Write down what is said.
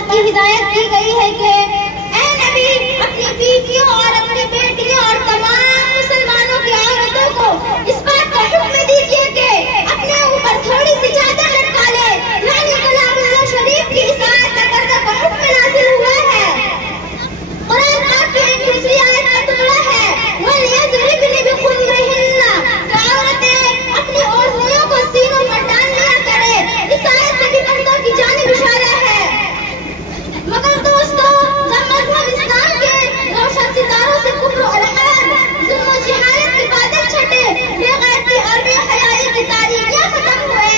بات کی ہدایت کی گئی ہے کہ اے نبی اپنی بیویوں اور اپنی بیٹیوں اور تمام مسلمانوں کی عورتوں کو اس بات کا حکم دیجیے کہ اپنے اوپر تھوڑی سی چادر لٹکا لے، یعنی کلام اللہ شریف کی اطاعت کرنے کا حکم نازل ہوا ہے۔ قرآن پاک کی ایک دوسری آیت کا ٹکڑا ہے وَلْيَضْرِبْنَ بِخُمُرِهِنَّ، تو عورتیں اپنی اوڑھنیوں کو سینوں پر ڈال لیا کرے۔ اس آیت سے بھی مردوں کی جانب اشارہ ہے۔ مگر دوستو، جب مذہب اسلام کے روشن ستاروں سے کفر و الحاد، ظلم و جہالت کے بادل چھٹے، بے غیرتی اور بے حیائی کی تاریکیاں ختم ہوئے،